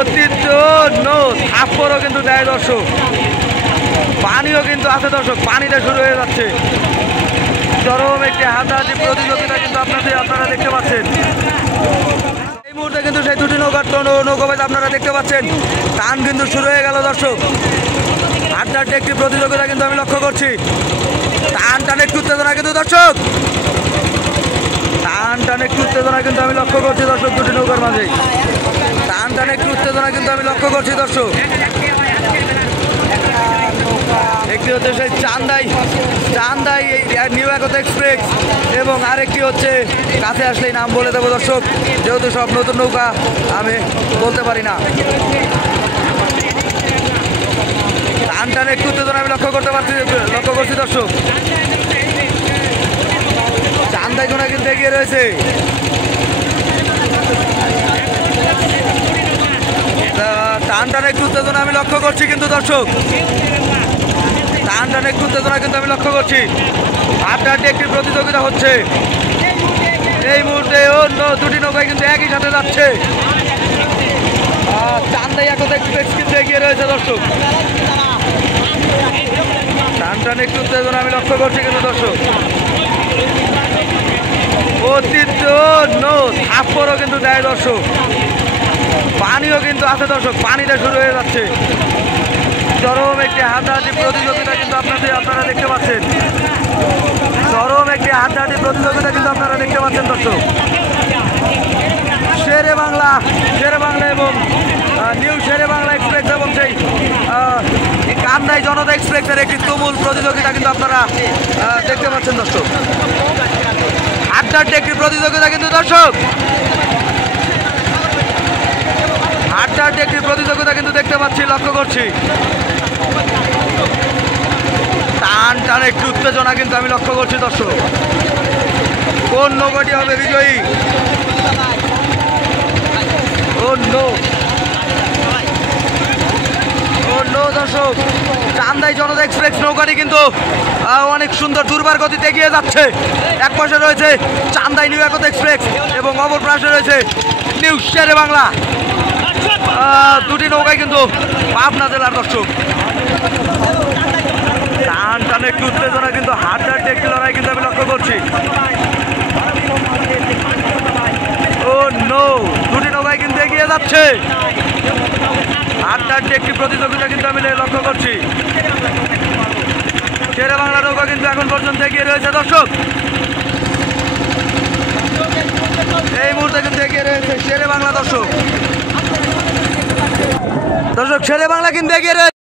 অতীত থাপ্পড়ও কিন্তু দেয় দর্শক, পানিও কিন্তু আছে দর্শক, পানিটা শুরু হয়ে যাচ্ছে। চরম একটি হাতাহাতি প্রতিযোগিতা কিন্তু আপনারা দেখতে পাচ্ছেন। এই মুহূর্তে কিন্তু সেই দুটি নৌকাবাজ আপনারা দেখতে পাচ্ছেন, টান কিন্তু শুরু হয়ে গেল দর্শক। হাড্ডাহাড্ডি একটি প্রতিযোগিতা কিন্তু আমি লক্ষ্য করছি। টান একটু উত্তেজনা কিন্তু দর্শক, টান একটু উত্তেজনা কিন্তু আমি লক্ষ্য করছি দর্শক। দুটি নৌকার মাঝে টান একটু উত্তেজনা কিন্তু আমি লক্ষ্য করছি দর্শক। একটি হচ্ছে সেই চান্দাই নিউ একতা এক্সপ্রেস এবং আরেকটি হচ্ছে কাছে আসলেই নাম বলে দেবো দর্শক, যেহেতু সব নতুন নৌকা আমি বলতে পারি না। টান একটু উত্তেজনা আমি লক্ষ্য করছি দর্শক। চান্দাই কোনা কিন্তু এগিয়ে রয়েছে। টান একটু উত্তেজনা আমি লক্ষ্য করছি কিন্তু দর্শক, টান একটু উত্তেজনা কিন্তু আমি লক্ষ্য করছি। হাড্ডাহাড্ডি একটি প্রতিযোগিতা হচ্ছে এই মুহূর্তে। অন্য দুটি নৌকায় কিন্তু একই সাথে যাচ্ছে। চান্দাই একতা এক্সপ্রেস কিন্তু এগিয়ে রয়েছে দর্শক। টান একটু উত্তেজনা আমি লক্ষ্য করছি কিন্তু দর্শক। অতীত থাপ্পড়ও কিন্তু দেয় দর্শক, পানিও কিন্তু আছে দর্শক, পানিটা শুরু হয়ে যাচ্ছে। চরম একটি হাতাহাতি প্রতিযোগিতা কিন্তু আপনারা দেখতে পাচ্ছেন। চরম একটি হাতাহাতি প্রতিযোগিতা কিন্তু আপনারা দেখতে পাচ্ছেন দর্শক। শেরে বাংলা এবং নিউ শেরে বাংলা এক্সপ্রেস এবং সেই কান্দাই জনতা এক্সপ্রেসের একটি তুমুল প্রতিযোগিতা কিন্তু আপনারা দেখতে পাচ্ছেন দর্শক। হাড্ডাহাড্ডি একটি প্রতিযোগিতা কিন্তু দর্শক, হাড্ডাহাড্ডি একটি প্রতিযোগিতা কিন্তু দেখতে পাচ্ছি, লক্ষ্য করছি। টান একটু উত্তেজনা কিন্তু আমি লক্ষ্য করছি দর্শক। কোন নৌকাটি হবে বিজয়ী? দর্শক, চান্দাই জনতা এক্সপ্রেস নৌকাটি কিন্তু অনেক সুন্দর দুর্বার গতিতে এগিয়ে যাচ্ছে। এক পাশে রয়েছে চান্দাই নিউ একতা এক্সপ্রেস এবং অপর পাশে রয়েছে নিউ শেরে বাংলা। দুটি নৌকায় কিন্তু পাবনা জেলার দর্শক। টান একটু উত্তেজনা কিন্তু হাড্ডাহাড্ডি একটি লড়াই কিন্তু আমি লক্ষ্য করছি। দুটি নৌকায় কিন্তু এগিয়ে যাচ্ছে। হাড্ডাহাড্ডি একটি প্রতিযোগিতা কিন্তু আমি লক্ষ্য করছি। শেরে বাংলা নৌকা কিন্তু এখন পর্যন্ত এগিয়ে রয়েছে দর্শক। এই মুহূর্তে কিন্তু এগিয়ে রয়েছে শেরে বাংলা দর্শক। শেরে বাংলা কিন্তু এগিয়ে রয়েছে।